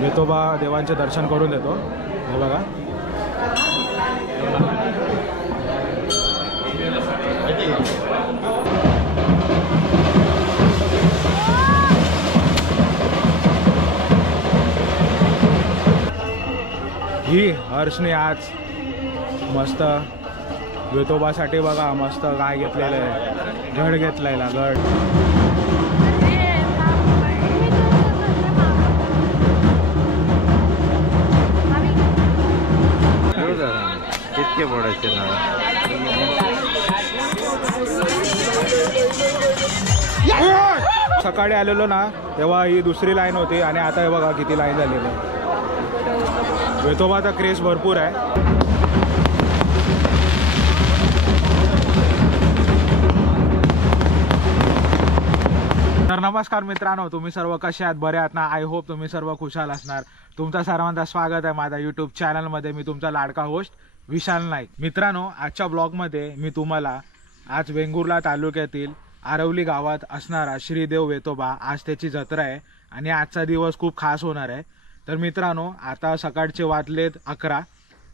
वेतोबा देवांचे दर्शन करून देतो। हे बघा ही हर्षने आज मस्त वेतोबासाठी बघा मस्त गाय घेतलेलं आहे, गड घेतलेला गड। कितके पडायचे ना सकाळी आलेलो ना तेव्हा ही दुसरी लाईन होती आणि आता हे बघा किती लाईन झालेली आहे। वेतोबाचा क्रेज भरपूर आहे। तर नमस्कार मित्रांनो, तुम्ही सर्व कसे आहात? बरे आहात ना? आय होप तुम्ही सर्व खुशाल असणार। तुमचं सर्वांचं स्वागत आहे माझ्या यूट्यूब चॅनलमध्ये। मी तुमचा लाडका होस्ट विशाल नाईक। मित्रांनो, आजच्या ब्लॉगमध्ये मी तुम्हाला आज वेंगुर्ला तालुक्यातील आरवली गावात असणारा श्रीदेव वेतोबा, आज त्याची जत्रा आहे आणि आजचा दिवस खूप खास होणार आहे। तर मित्रांनो, आता सकाळचे वाजलेत 11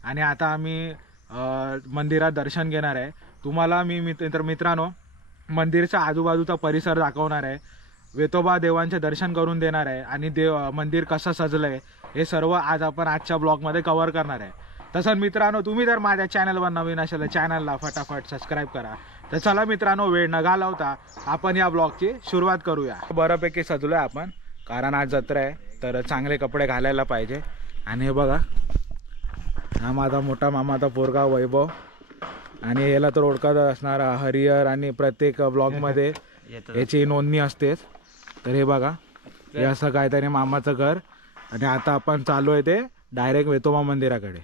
आणि आता आम्ही मंदिरात दर्शन घेणार आहे। तुम्हाला मी मित्रांनो मंदिरचा आजूबाजूचा परिसर दाखवणार आहे, वेतोबा देवांचे दर्शन करून देणार आहे आणि मंदिर कसं सजलंय हे सर्व आज आपण आजच्या ब्लॉगमध्ये कव्हर करणार आहे। तसंच मित्रांनो, तुम्ही जर माझ्या चॅनलवर नवीन असेल तर चॅनलला फटाफट सबस्क्राईब करा। तर चला मित्रांनो, वेळ न घालवता आपण या ब्लॉगची सुरुवात करूया। बऱ्यापैकी सजलोय आपण, कारण आज जत्रा आहे तर चांगले कपडे घालायला पाहिजे। आणि हे बघा, हा माझा मोठा मामाचा पोरगा वैभव आणि याला तर ओळखत असणार हरिहर आणि प्रत्येक ब्लॉगमध्ये याची नोंदणी असतेच। तर हे बघा, हे असं काहीतरी मामाचं घर आणि आता आपण चालू आहे ते डायरेक्ट वेतोबा मंदिराकडे।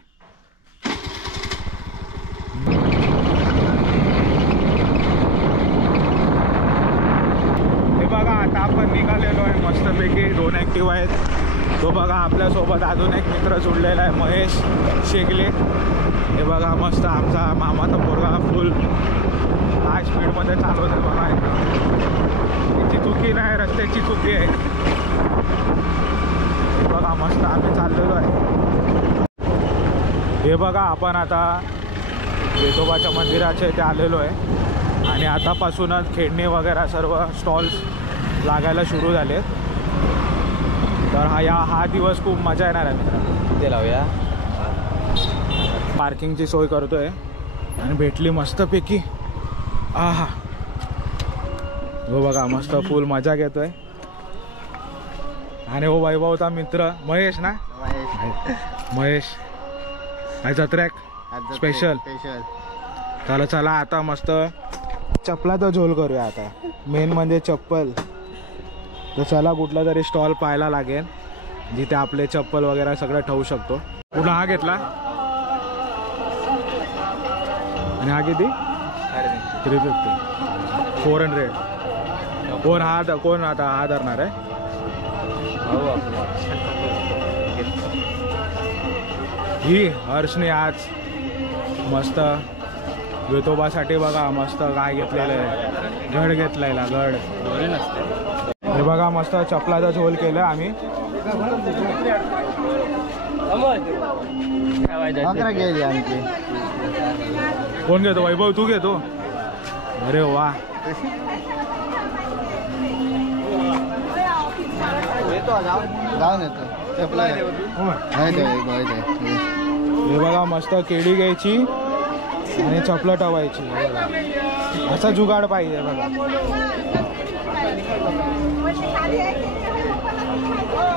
हे बघा, आता आपण निघालेलो आहे मस्तपैकी। 2 ॲक्टिव्ह आहेत। तो बघा आपल्यासोबत अजून एक मित्र जुळलेला आहे, महेश शेगले। हे बघा मस्त आमचा मामाचा पोरगा फुल हाय स्पीडमध्ये चालवत आहे बघा। याची चुकी नाही, रस्त्याची चुकी आहे। हे बघा मस्त आम्ही चाललेलो आहे। हे बघा, आपण आता वेतोबाच्या मंदिराच्या इथे आलेलो आहे आणि आतापासूनच खेळणी वगैरे सर्व स्टॉल्स लागायला सुरू झाले। तर हा दिवस खूप मजा येणार आहे मित्रांनो। ते लावूया। पार्किंगची सोय करतोय आणि भेटली मस्तपैकी। आहा, हो बघा मस्त फुल मजा घेतोय। आणि हो वैभवचा मित्र महेश ना, महेश आहे जत्रेक स्पेशल। चला चला आता मस्त चप्पलाचा झोल करूया आता। मेन म्हणजे चप्पल। तर चला कुठला तरी स्टॉल पाहायला लागेल जिथे आपले चप्पल वगैरे सगळं ठेवू शकतो। पुन्हा हा घेतला आणि हा किती? 350 400। कोण आता हा धरणार आहे? ही हर्षने आज मस्त वेतोबासाठी बघा मस्त गाय घेतलेलं आहे, गड घेतलेला गड। हे बघा मस्त चपलाचा झोल केलं आम्ही। कोण घेतो? वैभव तू घेतो? अरे वा, हे बघा मस्त केळी घ्यायची आणि चपला ठेवायची। असा जुगाड पाहिजे बघा।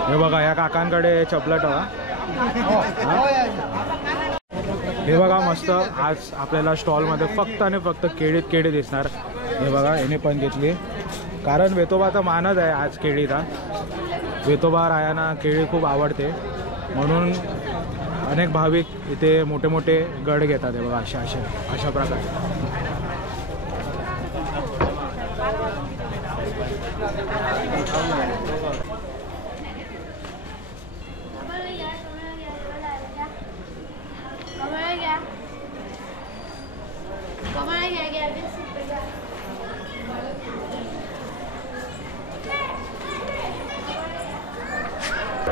हे बघा, या काकांकडे चपला ठेवा। हे बघा मस्त आज आपल्याला स्टॉलमध्ये फक्त आणि फक्त केळी दिसणार। हे बघा, याने पण घेतली कारण वेतोबाचा मानच आहे आज केळीचा। वेतोबा रायांना केळी खूप आवडते म्हणून अनेक भाविक इथे मोठे मोठे गड घेतात। हे बघा अशा प्रकारे।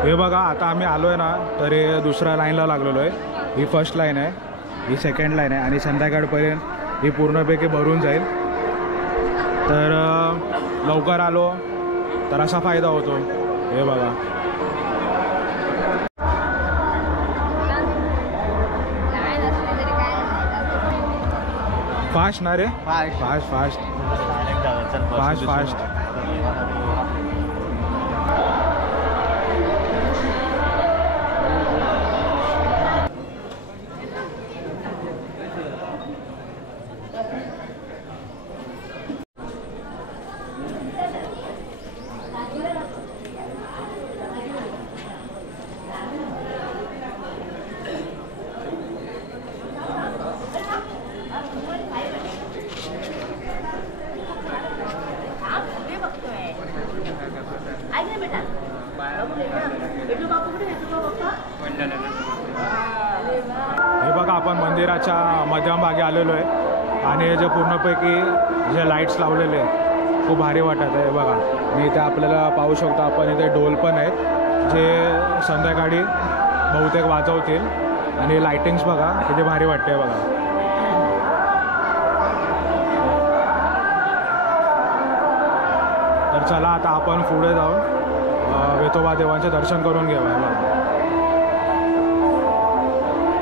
हे बघा आता आम्ही आलो आहे ना, तर हे दुसऱ्या लाईनला लागलेलो आहे. ही फर्स्ट लाईन आहे, ही सेकंड लाईन आहे आणि संध्याकाळपर्यंत ही पूर्णपैकी भरून जाईल. तर लवकर आलो तर असा फायदा होतो. हे बघा फास्ट ना रे, फास्ट फास्ट फास्ट फास्ट. हे बघा आपण मंदिराच्या मध्यभागी आलेलो आहे आणि जे पूर्णपैकी जे लाईट्स लावलेले आहेत खूप भारी वाटत आहे. बघा आणि इथे आपल्याला पाहू शकतो आपण, इथे ढोल पण आहेत जे संध्याकाळी बहुतेक वाजवतील. आणि लाइटिंग्स बघा किती भारी वाटते बघा. तर चला आता आपण पुढे जाऊन वेतोबा देवांचे दर्शन करून घेऊया.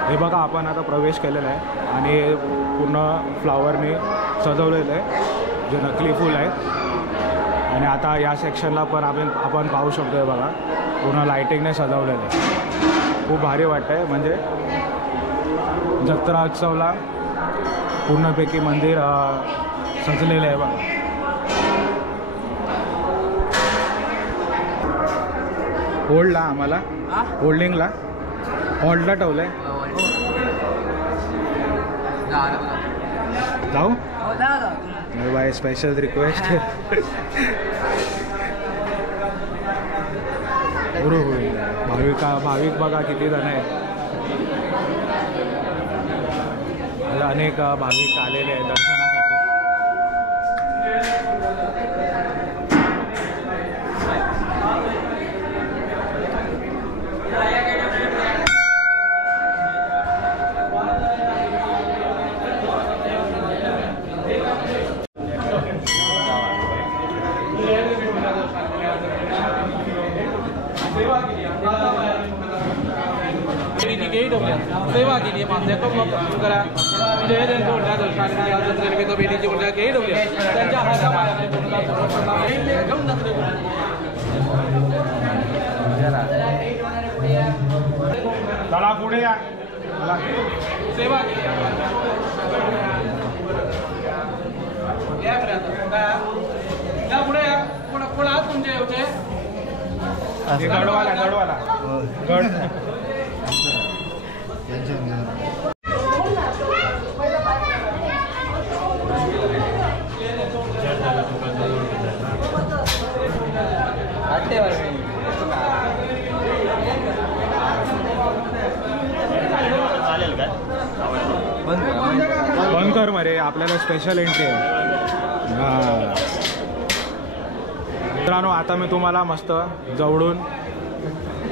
हे बघा आपण आता प्रवेश केलेला आहे आणि पूर्ण फ्लावरने सजवलेलं आहे, जे नकली फूल आहेत. आणि आता या सेक्शनला पण आपण पाहू शकतो आहे बघा, पूर्ण लाइटिंगने सजवलेलं आहे. खूप भारी वाटतं आहे. म्हणजे जत्रा उत्सवला पूर्णपैकी मंदिर सजलेलं आहे बघा. होल्डला आम्हाला होल्डिंगला हॉल्टला ठेवलं आहे. जाऊ बाय स्पेशल रिक्वेस्ट. भाविक बघा किती जण आहेत. अनेक भाविक आलेले आहेत दर्शनासाठी. सेवा केली माझ्या करा जय जय कोणत्या दर्शनाने तो बेटीची मुलगा गेट होते त्यांच्या हाताबाहेर चला पुढे या. सेवा केली या पुढे या. कोण आहात तुमचे होते गडवाला गडवाला गड. बंद कर मरे, आपल्याला स्पेशल एंट्री आहे. हां मित्रांनो, आता मी तुम्हाला मस्त जवळून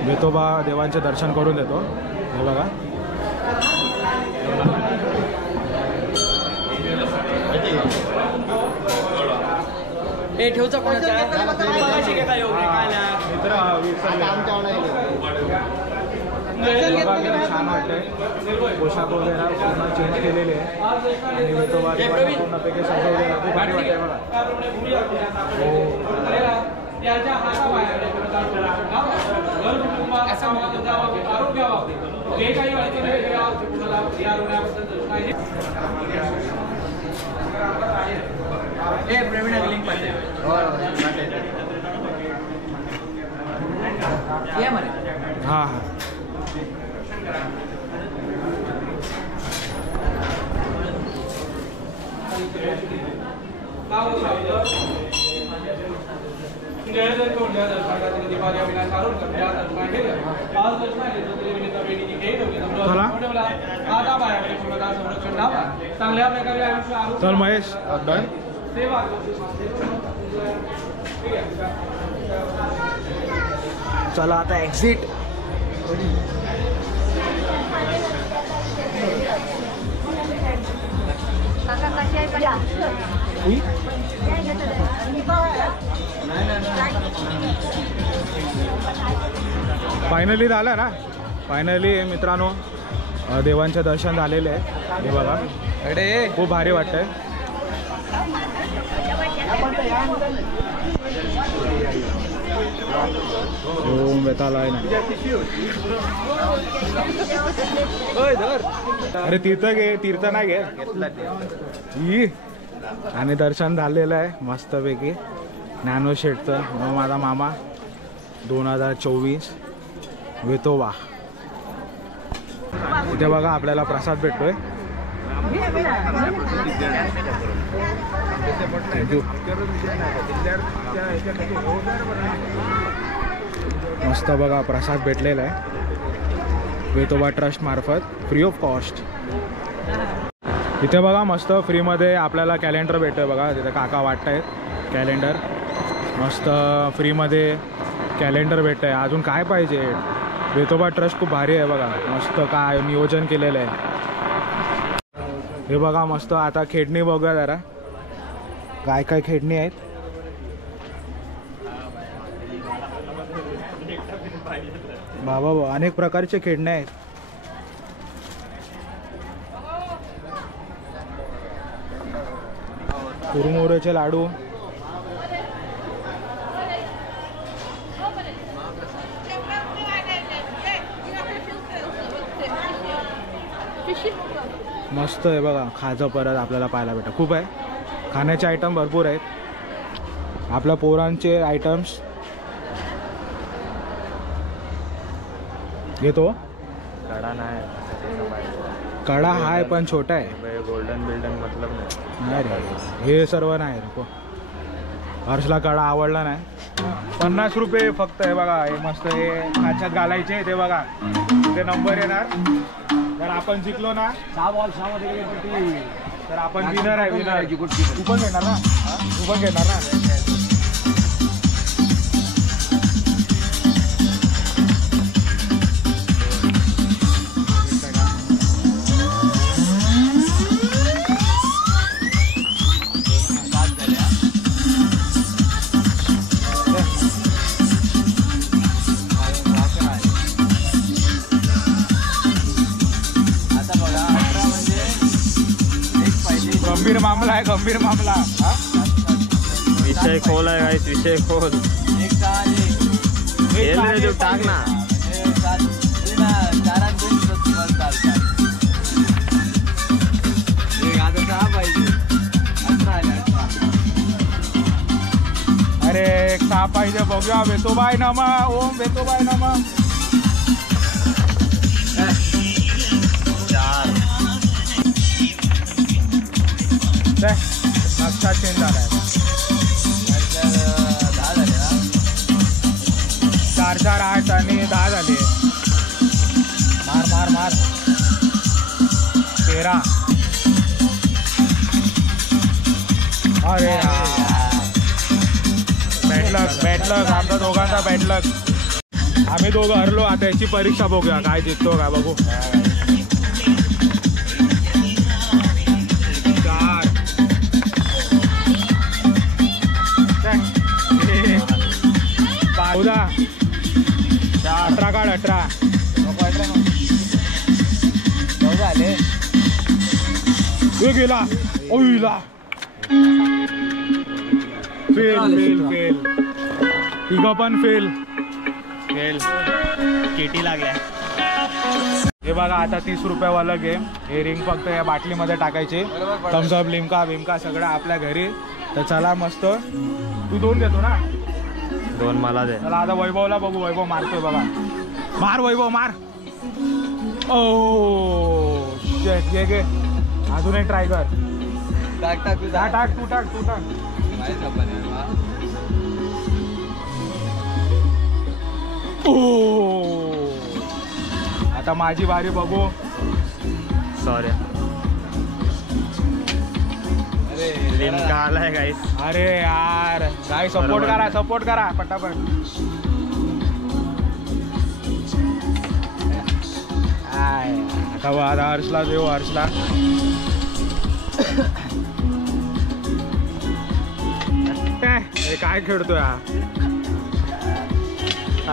वेतोबा देवांचे दर्शन करून देतो. हे बघा ठेवचा कोणाचा छान वाटतंय. पोशाख वगैरे पूर्ण चेंज केलेले आहे आणि वेतोबा देवांना पूर्णपैकी सजवलेला खूप भारी वाटतंय बघा. जे काही लिंक पाहिजे हां हां. जय जय कोणत्या दर्शनाने दिवाळी विनाश आरोप करते दर्शन केलं. आज दर्शनाने बेटीची भेट होती. आता बाहेर पूर्णतः संरक्षण लावा. चांगल्या प्रकारे आयुष्य आरोग्य. चल महेश डन. सेवा चला आता एक्झिट. फायनली झालं ना. फायनली मित्रांनो देवांचे दर्शन झालेले आहे. हे बघा खूप भारी वाटतंय. ओम वेतालाय ना. अरे तीर्थ नाही घे. आणि दर्शन झालेलं आहे मस्तपैकी ज्ञानो शेठचं. माझा मामा 2024 वेतोबा. इथे बघा आपल्याला प्रसाद भेटतोय. मस्त बघा प्रसाद भेटलेला आहे वेतोबा ट्रस्ट मार्फत फ्री ऑफ कॉस्ट. इथे बघा मस्त फ्रीमध्ये आपल्याला कॅलेंडर भेटतोय. बघा तिथे काका वाटतायत कॅलेंडर. मस्त फ्रीमध्ये कॅलेंडर भेटतंय. अजून काय पाहिजे. वेतोबा ट्रस्ट खूप भारी आहे बघा. मस्त काय नियोजन केलेलं आहे. हे बघा मस्त. आता खेळणी बघूया जरा काय काय खेळणी आहेत. बाबा अनेक प्रकारचे खेळणे आहेत. कुरमुऱ्याचे लाडू. मस्त आहे बघा. खाजं परत आपल्याला पाहायला भेटतं. खूप आहे खाण्याचे आयटम भरपूर आहेत. आपल्या पोरांचे आयटम्स घेतो. कडा नाही. कडा आहे पण छोटा आहे. गोल्डन बिल्डन मतलब नाही रे हे सर्व नाही नको. हर्षला कडा आवडला नाही. 50 रुपये फक्त. आहे बघा हे मस्त. हे काच्यात घालायचे. ते बघा ते नंबर येणार. जर आपण जिंकलो ना 6 बॉल 6 मध्ये तर आपण विनर आहे. विनर तू पण घेणार ना. तू पण घेणार ना. गंभीर मामला आहे. गंभीर मामला. विषय खोल आहे गाइस. विषय खोल. जो टाक ना. अरे एक 6 पाहिजे बघूया. वेतोबाय नमा. ओम वेतोबाय नमा. 4 नक्षा चेंज झालाय. 4 4 8 आणि 10 झाले. मार मार मार. 13. अरे बॅटलक आमचा दोघांचा बॅटलक. आम्ही दोघं हरलो. आता याची परीक्षा बघूया काय जिंकतो काय बघू. 18 काढ. 18 झाले. गेला. ओईला फेल फेल फेल. तिघं पण फेल फेल. केटी लागल्या. हे बघा आता 30 रुपयावाला गेम. हे रिंग फक्त या बाटलीमध्ये टाकायचे. थम्सअप लिमका बिमका सगळं आपल्या घरी. तर चला मस्त. तू 2 देतो ना. 2 मला दे. चला आता वैभवला बघू. वैभव मारतोय बघा. मार वैभव मार. ओ शेट. घे अजून एक ट्राय कर. टाक टाक. तू टाक. ओ आता माझी बारी बघू. सॉरी. लिमका आलाय गाइस. अरे यार काय सपोर्ट करा पटापट. तेव्हा आता हर्षला देऊ हर्षला. हे काय खेळतोय हा?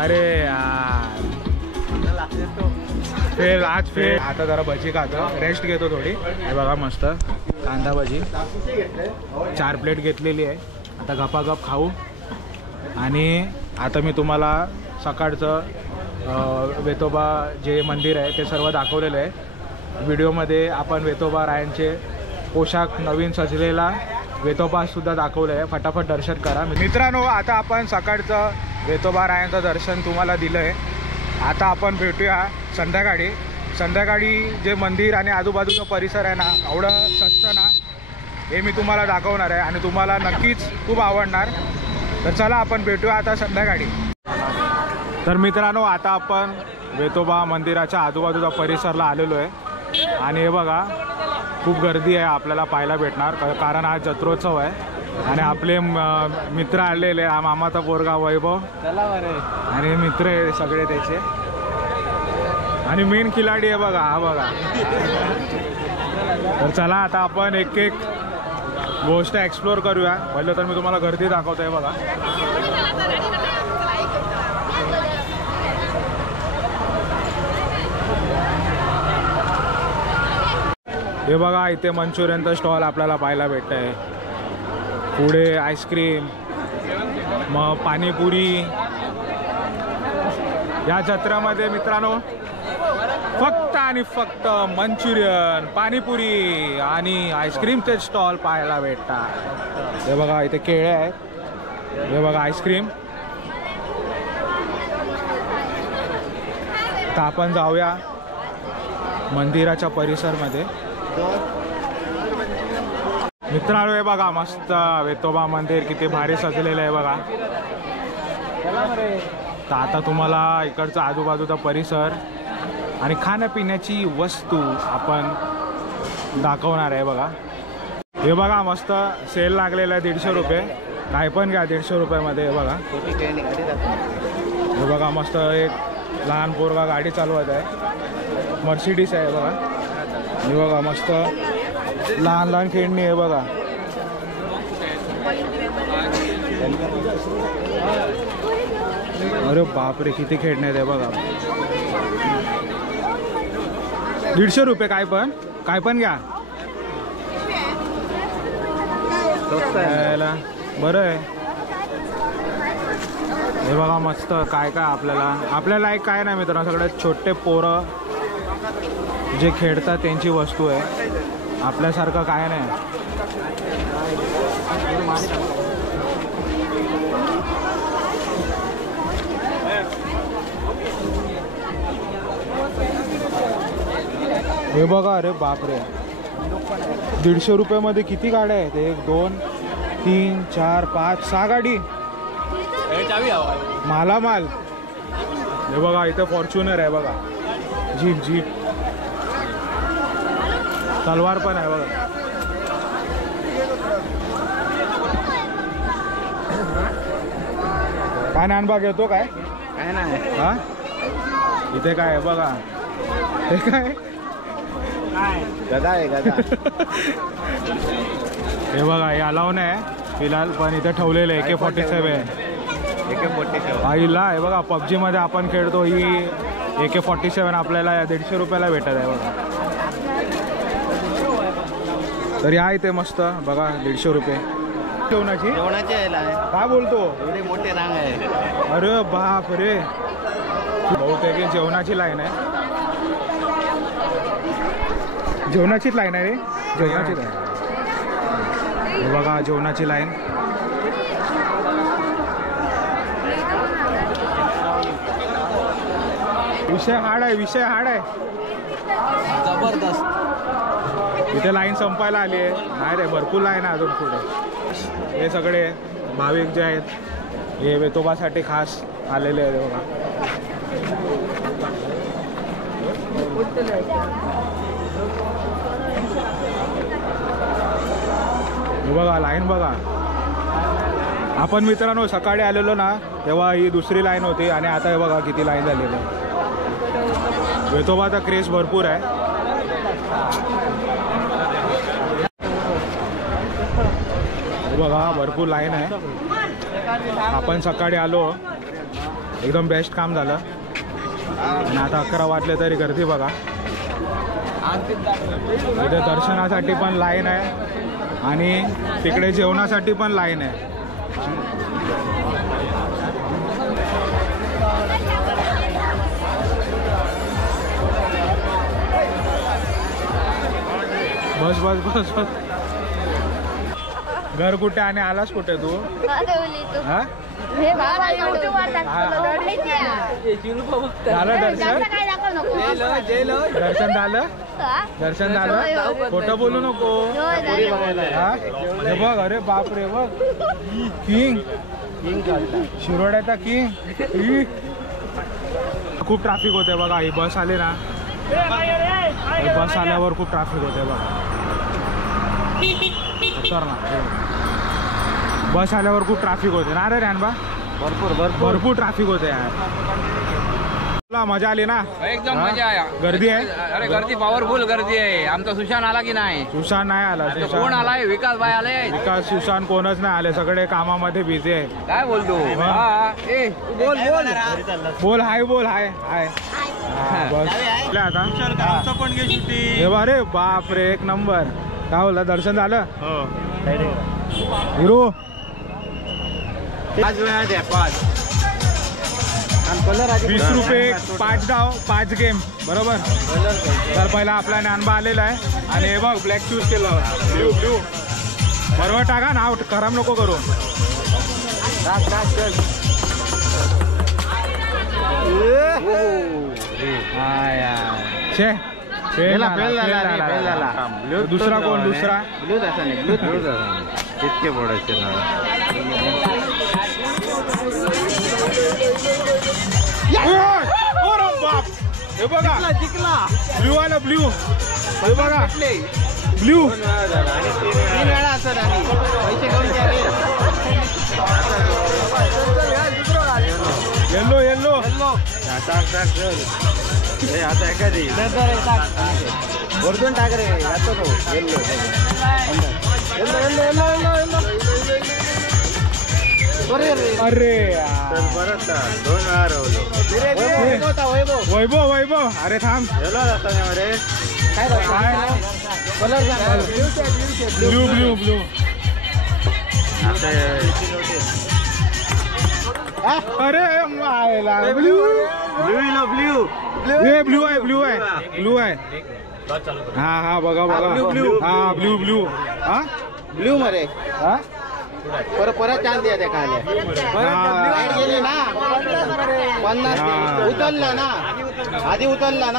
अरे यार फेल आज फेल. आता जरा भजी खातो, रेस्ट घेतो थोडी. हे बघा मस्त कांदा भजी 4 प्लेट घेतलेली आहे. आता गपागप खाऊ. आणि आता मी तुम्हाला सकाळचं वेतोबा जे मंदिर आहे ते सर्व दाखवलेलं आहे व्हिडिओमध्ये. आपण वेतोबा रायांचे पोशाख नवीन सजलेला वेतोबा सुद्धा दाखवलं आहे. फटाफट दर्शन करा मित्रांनो. आता आपण सकाळचं वेतोबा रायांचं दर्शन तुम्हाला दिलं आहे. आता आपण भेटूया संध्याकाळी. संध्याकाळी जे मंदिर आणि आजूबाजूचा परिसर आहे ना, एवढं सस्तं ना, हे मी तुम्हाला दाखवणार आहे आणि तुम्हाला नक्कीच खूप आवडणार. तर चला आपण भेटूया आता संध्याकाळी. तर मित्रांनो आता आपण वेतोबा मंदिराच्या आजूबाजूचा परिसरला आलेलो आहे आणि हे बघा खूप गर्दी आहे आपल्याला पाहायला भेटणार कारण आज जत्रोत्सव आहे. आणि आपले मित्र आलेले हा मामाचा पोरगा वैभव आणि मित्र आहे सगळे त्याचे. आणि मेन खिलाडी आहे बघा हा बघा. तर चला आता आपण एक एक गोष्ट एक्सप्लोर करूया. पहिलं तर मी तुम्हाला गर्दी दाखवतोय बघा. हे बघा इथे मंचुरियनचं स्टॉल आपल्याला पाहायला भेटत आहे. पुढे आईस्क्रीम, मग पाणीपुरी. या जत्रेमध्ये मित्रांनो फक्त आणि फक्त मंचुरियन, पाणीपुरी आणि आईस्क्रीमचे स्टॉल पाहायला भेटतात. हे बघा इथे केळे आहेत. हे बघा आईस्क्रीम. तर आपण जाऊया मंदिराच्या परिसरमध्ये. मित्रांनो हे बघा मस्त वेतोबा मंदिर किती भारी सजलेलं आहे बघा. तर आता तुम्हाला इकडचा आजूबाजूचा परिसर आणि खाण्यापिण्याची वस्तू आपण दाखवणार आहे बघा. हे बघा मस्त सेल लागलेला आहे 150 रुपये. काय पण घ्या 150 रुपयामध्ये. हे बघा हे बघा मस्त एक लहान पोरगा गाडी चालवत आहे. मर्सिडीज आहे बघा. हे बघा मस्त लहान लहान खेळणी आहे बघा. अरे बापरे किती खेळणे आहे बघा. 150 रुपये. काय पण घ्या. बरं आहे. हे बघा मस्त काय काय आपल्याला एक काय नाही मित्रांनो सगळ्यात छोटे पोरं जे खेळतात त्यांची वस्तू आहे. आपल्यासारखं काय नाही. हे बघा अरे बापरे 150 रुपयामध्ये किती गाड्या आहेत. 1 2 3 4 5 6 गाडी मालामाल. हे बघा इथे फॉर्च्युनर आहे बघा. जीप तलवार पण आहे बघा. काय नानबाग येतो काय नाही हा. इथे काय आहे बघा. हे काय गदा आहे गदा. हे बघा हे अलाव नाही फिलहाल पण इथे ठेवलेलं आहे AK-47. आईला हे बघा PUBG मध्ये आपण खेळतो ही AK-47 आपल्याला 150 रुपयाला भेटत आहे बघा. तर या इथे मस्त बघा 150 रुपये. जेवणाची काय बोलतो एवढे मोठे रांग आहे. अरे बाप रे बहुतेक जेवणाची लाईन आहे. जेवणाचीच लाईन आहे रे. जेवणाची लाईन हे बघा जेवणाची लाईन. विषय हार्ड आहे जबरदस्त. इथे लाईन संपायला आली आहे. नाही रे भरपूर लाईन आहे अजून पुढे. हे सगळे भाविक जे आहेत हे वेतोबासाठी खास आलेले आहेत बघा. बघा लाईन बघा. आपण मित्रांनो सकाळी आलेलो ना तेव्हा ही दुसरी लाईन होती आणि आता हे बघा किती लाईन झालेली आहे. वेतोबाचा क्रेज भरपूर आहे. बघा भरपूर लाईन आहे. आपण सकाळी आलो, एकदम बेस्ट काम झालं. आणि आता 11 वाजले तरी गर्दी बघा. इथे दर्शनासाठी पण लाईन आहे आणि तिकडे जेवणासाठी पण लाईन आहे. बस बस बस बस. घर कुठे आणि आलास कुठे तू? हा? झालं दर्शन? दर्शन झालं? दर्शन झालं? खोटं बोलू नको. हा? हे बघ, अरे बाप रे, बघ किंग शिरोड्याचा किंग. खूप ट्रॅफिक होते बघा. ही बस आली ना, बस आल्यावर खूप ट्रॅफिक होते बघा. सर ना, बस आल्यावर खूप ट्रॅफिक होते ना रे रॅनबा. भरपूर ट्रॅफिक होते यार. मजा आली ना? एकदम मजा आया. गर्दी आहे? अरे गर्दी पॉवरफुल गर्दी आहे. आमचा सुशांत आला की नाही? सुशांत नाही आला. कोण आलाय? विकास भाई आले. विकास सुशांत कोणच नाही आले. सगळे कामामध्ये बिझी आहे. काय बोलतो? ए बोल बोल बोल हाय. बोल हाय हाय. बस आता पण घे शूटिंग. अरे बाप रे, एक नंबर. काय बोलला? दर्शन झालं? हिरो 20 रुपये 5 डाव 5 गेम बरोबर. तर पहिला आपला ज्ञानबा आलेला आहे आणि हे बघ ब्लॅक चूज केलं. ब्ल्यू बरोबर टाका ना, खराब नको करू. छे दुसरा कोण? दुसरा इतके पडायचे ना. बाप, हे बघा ब्ल्यू आला. ब्ल्यू हे बघा, ब्ल्यू. Yellow yellow. आता एखादी वरतून टाक रे. अरे परत 2 वेळा रवलो. वैभव वैभव, अरे थांब. Blue blue blue. अरे ब्ल्यू हे ब्ल्यू आहे. ब्ल्यू आहे. ब्ल्यू आहे. हा हा बघा बघा. हा ब्ल्यू ब्ल्यू. हा ब्ल्यू मध्ये हा परत चान्स द्या त्या खाली. गेली ना 50 उचलला ना. आधी उचलला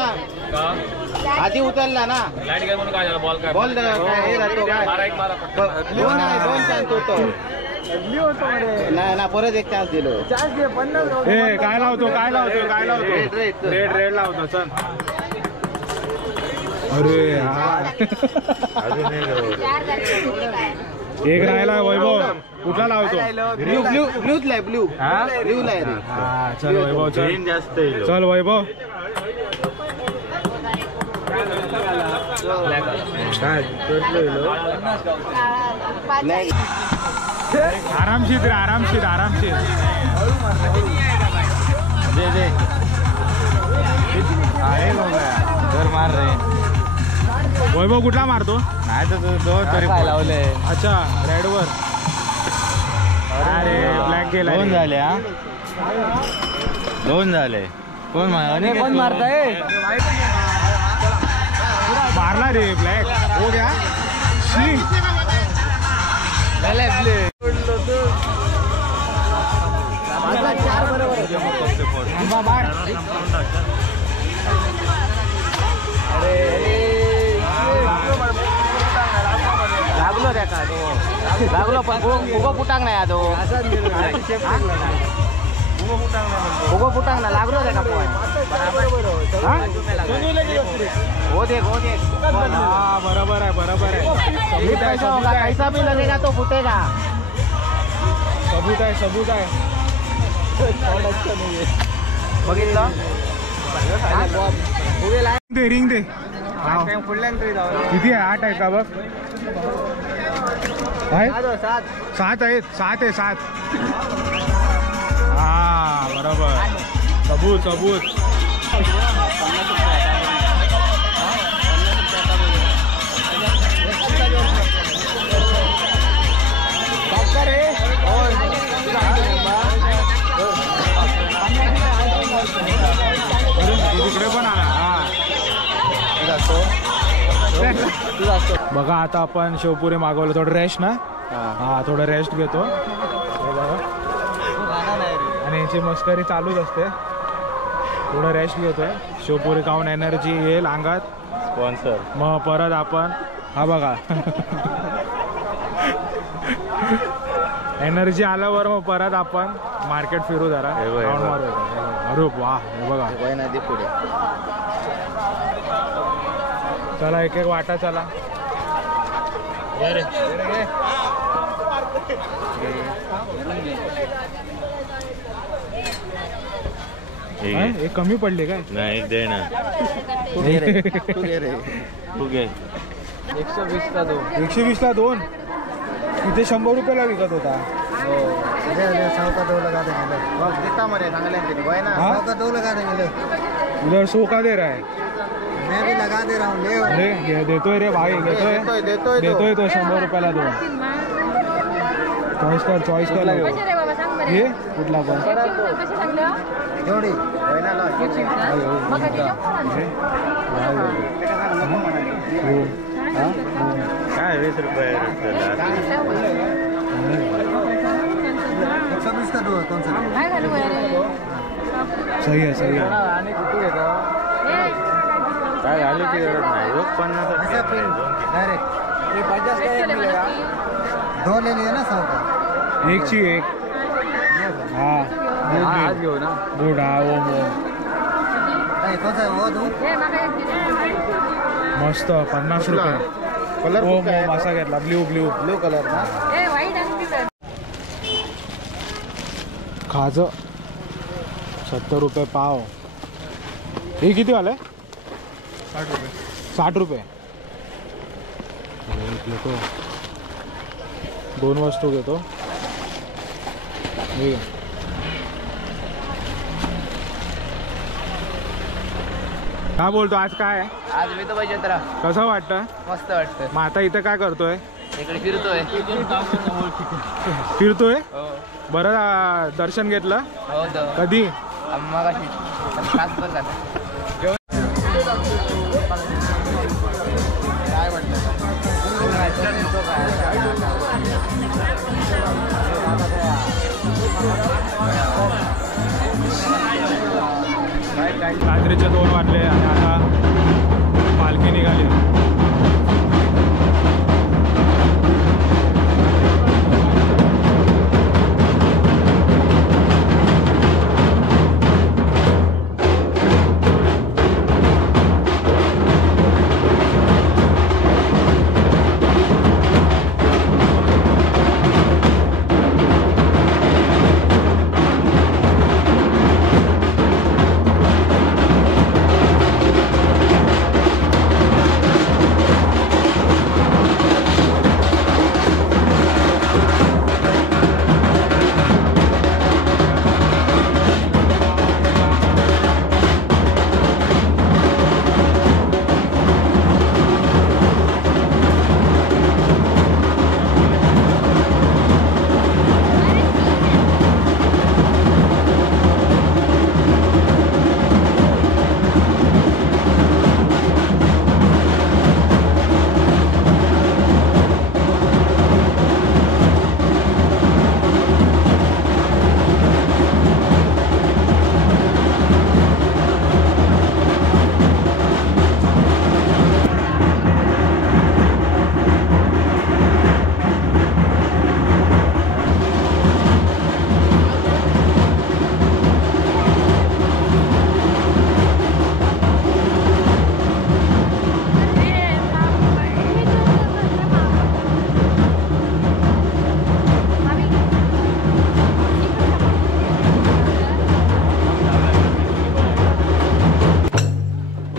ना. बॉल हे राहतो काय. 2 चान्स होतो. नाही ना, परत एक चान्स दिलो. ए काय लावतो? काय लावतो? काय लावतो? रेड लावतो. चल. अरे एक राहिला वैभव. कुठला लावतो? ब्ल्यूच लाय. ब्ल्यू लाय रे. हा चल वैभव. चल जास्त चल वैभव. काय आरामशीर रे, आरामशीर आरामशीर. दे आहे घर मार रे. वैभव कुठला मारतो? नाही तर दोन तरी लावले. अच्छा रेड वर. अरे ब्लॅक गेला. 2 झाले. हा 2 झाले. कोण मारताय? मारला रे ब्लॅक. हो गया. लागलो त्या का लागलो पण उभं फुटांग नाही आदो. उभं फुटांग ना लागलो त्या का पण. हो दे बरोबर आहे बरोबर आहे. कैसा भी लगेगा तो फुटेगा. सबूत आहे सबूत आहे. बघितलं दे रिंग दे. किती आहे? 8 आहे का बघ? आहे 7 आहेत. 7 आहे 7. हा बरोबर. सबूत तिकडे पण आला. बघा आता आपण शेवपुरी मागवलं. थोडं रेस्ट ना. हा थोडं रेस्ट घेतो. हे बघा आणि याची मस्करी चालूच असते. थोडं रेस्ट घेतोय. शेवपुरी खाऊन एनर्जी येईल अंगात. स्पॉन्सर. मग परत आपण हा बघा एनर्जी आल्यावर मग परत आपण मार्केट फिरू जरा. राऊंड मारू. अरे वा हे बघा नदी पुढे. चला एक वाटा चला. एक कमी पडले काय? नाही दे ना. तू घे रे. तू घे. 120 ला 2. इथे 100 रुपयाला विकत होता. उधर 100 का दे रहा है? मैं भी लगा दे रहा हूँ. अरे देतोय रे भाई. देतोय तो 100 रुपयाला 2. चॉईस कर ये कुठला पण. एवढी काय 20 रुपये. 120 का 2 कौन सा? सही आहे. काय घालूची गरज नाही. 50 डायरेक्ट 50 का 1 मिलेगा. 2 ले लिए ना 100 का. एक ची एक. हा घेऊ ना. गुड. हा ओम. कौन सा वो दूध? मस्त 50 रुपये. कलर ओम असा घेतला. ब्ल्यू कलर ना. खाज 70 रुपये पाव. हे किती आलंय? 60 रुपये. घेतो 2 वस्तू घेतो. हे काय बोलतो आज काय आहे? आज मी तर पाहिजे तर कसं वाटतं? मस्त वाटतं. मग आता इथं काय करतोय? इकडे फिरतोय. फिरतोय. हो बरं दर्शन घेतलं हो. कधी? मगाशी तासभर झालं. काय वाटतं? रात्रीचे 2 वाजले आणि आता पालखी निघाली.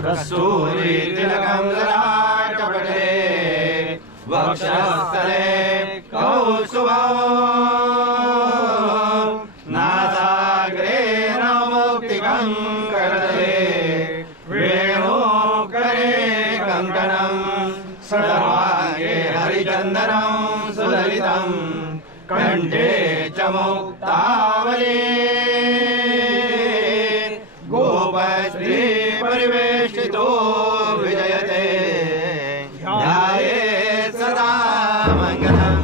कस्तूरी तिलकं ललाटपटले वक्षस्थले कौस्तुभं नासाग्रे नमोक्तिकं करतले वेणोकरे कङ्कणं सर्वाङ्गे हरिचन्दनं सुललितं कण्ठे च मुक्तावली गोपस्त्री परिवेष्टितो विजयते ध्यायेत् सदा मङ्गलम्।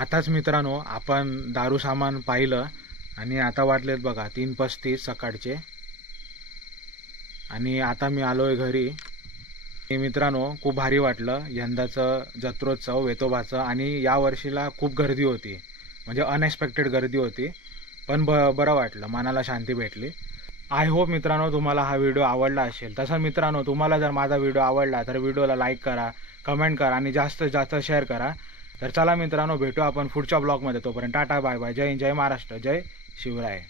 आताच मित्रांनो आपण दारू सामान पाहिलं आणि आता वाटलेत बघा 3:35 सकाळचे आणि आता मी आलोय घरी। मित्रांनो खूप भारी वाटलं यंदाचं जत्रोत्सव वेतोबाचं आणि या वर्षीला खूप गर्दी होती, म्हणजे अनएक्सपेक्टेड गर्दी होती, पण बरं वाटलं, मनाला शांती भेटली। आय होप मित्रांनो तुम्हाला हा व्हिडिओ आवडला असेल। तसं मित्रांनो तुम्हाला जर माझा व्हिडिओ आवडला तर व्हिडिओला लाईक करा, कमेंट करा आणि जास्तीत जास्त शेअर करा। तर चला मित्रांनो भेटू आपण पुढच्या ब्लॉगमध्ये, तोपर्यंत टाटा बाय बाय, जय हिंद, जय महाराष्ट्र, जय शिवराय।